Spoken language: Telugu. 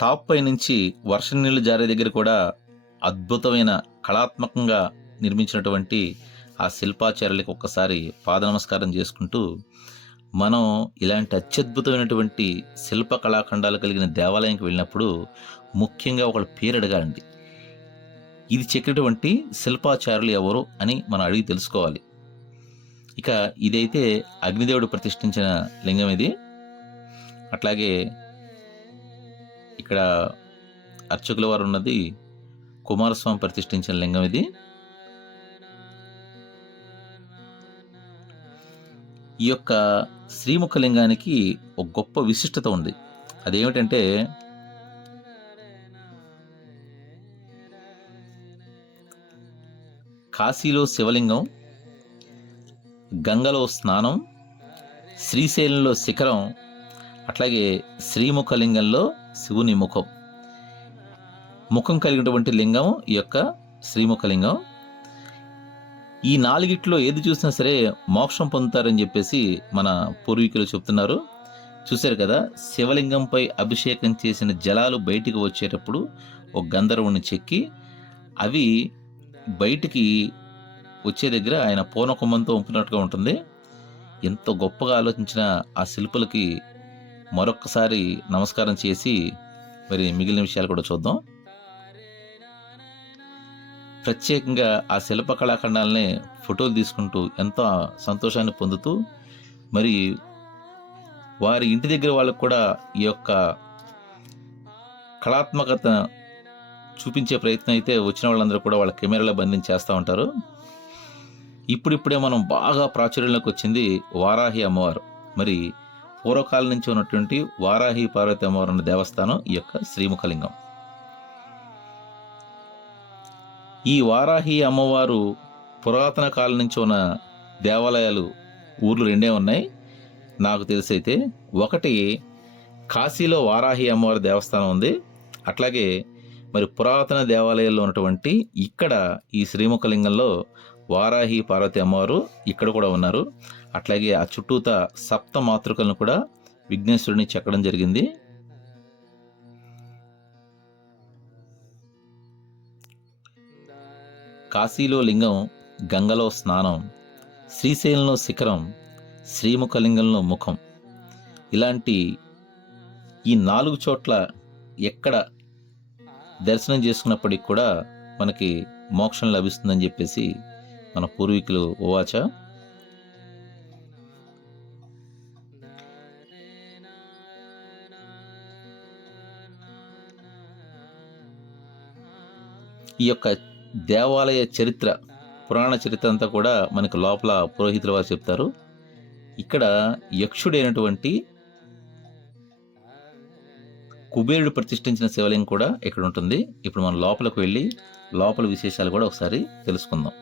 టాప్ పై నుంచి వర్షం నీళ్లు జారే దగ్గర కూడా అద్భుతమైన కళాత్మకంగా నిర్మించినటువంటి ఆ శిల్పాచార్యులకు ఒక్కసారి పాద నమస్కారం చేసుకుంటూ, మనం ఇలాంటి అత్యద్భుతమైనటువంటి శిల్ప కళాఖండాలు కలిగిన దేవాలయానికి వెళ్ళినప్పుడు ముఖ్యంగా ఒకళ్ళ పేరు అడగాలండి. ఇది చెక్కినటువంటి శిల్పాచారులు ఎవరు అని మనం అడిగి తెలుసుకోవాలి. ఇక ఇదైతే అగ్నిదేవుడు ప్రతిష్ఠించిన లింగం ఇది. అట్లాగే ఇక్కడ అర్చకుల వారు ఉన్నది కుమారస్వామి ప్రతిష్ఠించిన లింగం ఇది. ఈ యొక్క శ్రీముఖ లింగానికి ఒక గొప్ప విశిష్టత ఉంది. అదేమిటంటే, కాశీలో శివలింగం, గంగలో స్నానం, శ్రీశైలంలో శిఖరం, అట్లాగే శ్రీముఖలింగంలో శివుని ముఖం. ముఖం కలిగినటువంటి లింగం ఈ యొక్క శ్రీముఖలింగం. ఈ నాలుగిట్లో ఏది చూసినా సరే మోక్షం పొందుతారని చెప్పేసి మన పూర్వీకులు చెప్తున్నారు. చూశారు కదా, శివలింగంపై అభిషేకం చేసిన జలాలు బయటికి వచ్చేటప్పుడు ఒక గంధర్వుని చెక్కి అవి బయటికి వచ్చే దగ్గర ఆయన పూర్ణకుంభంతో ఉంపినట్టుగా ఉంటుంది. ఎంతో గొప్పగా ఆలోచించిన ఆ శిల్పులకి మరొక్కసారి నమస్కారం చేసి మరి మిగిలిన విషయాలు కూడా చూద్దాం. ప్రత్యేకంగా ఆ శిల్ప కళాఖండాలనే ఫోటోలు తీసుకుంటూ ఎంతో సంతోషాన్ని పొందుతూ, మరి వారి ఇంటి దగ్గర వాళ్ళకు కూడా ఈ యొక్క కళాత్మకత చూపించే ప్రయత్నం అయితే వచ్చిన వాళ్ళందరూ కూడా వాళ్ళ కెమెరాలో బంధించి చేస్తూ ఉంటారు. ఇప్పుడిప్పుడే మనం బాగా ప్రాచుర్యంలోకి వచ్చింది వారాహి అమ్మవారు. మరి పూర్వకాలం నుంచి ఉన్నటువంటి వారాహి పార్వతి అమ్మవారు ఉన్న దేవస్థానం ఈ యొక్క శ్రీముఖలింగం. ఈ వారాహి అమ్మవారు పురాతన కాలం నుంచి ఉన్న దేవాలయాలు ఊర్లు రెండే ఉన్నాయి నాకు తెలిసైతే. ఒకటి కాశీలో వారాహి అమ్మవారి దేవస్థానం ఉంది. అట్లాగే మరి పురాతన దేవాలయాల్లో ఉన్నటువంటి ఇక్కడ ఈ శ్రీముఖలింగంలో వారాహి పార్వతి అమ్మవారు ఇక్కడ కూడా ఉన్నారు. అట్లాగే ఆ చుట్టూత సప్త మాతృకలను కూడా విఘ్నేశ్వరుని చెక్కడం జరిగింది. కాశీలో లింగం, గంగలో స్నానం, శ్రీశైలంలో శిఖరం, శ్రీముఖలింగంలో ముఖం. ఇలాంటి ఈ 4 చోట్ల ఎక్కడ దర్శనం చేసుకున్నప్పటికి కూడా మనకి మోక్షం లభిస్తుందని చెప్పేసి మన పూర్వీకులు ఓవాచ. ఈ యొక్క దేవాలయ చరిత్ర, పురాణ చరిత్ర అంతా కూడా మనకు లోపల పురోహితుల వారు చెప్తారు. ఇక్కడ యక్షుడైనటువంటి కుబేరుడు ప్రతిష్ఠించిన శివలింగం కూడా ఇక్కడ ఉంటుంది. ఇప్పుడు మనం లోపలికి వెళ్ళి లోపల విశేషాలు కూడా ఒకసారి తెలుసుకుందాం.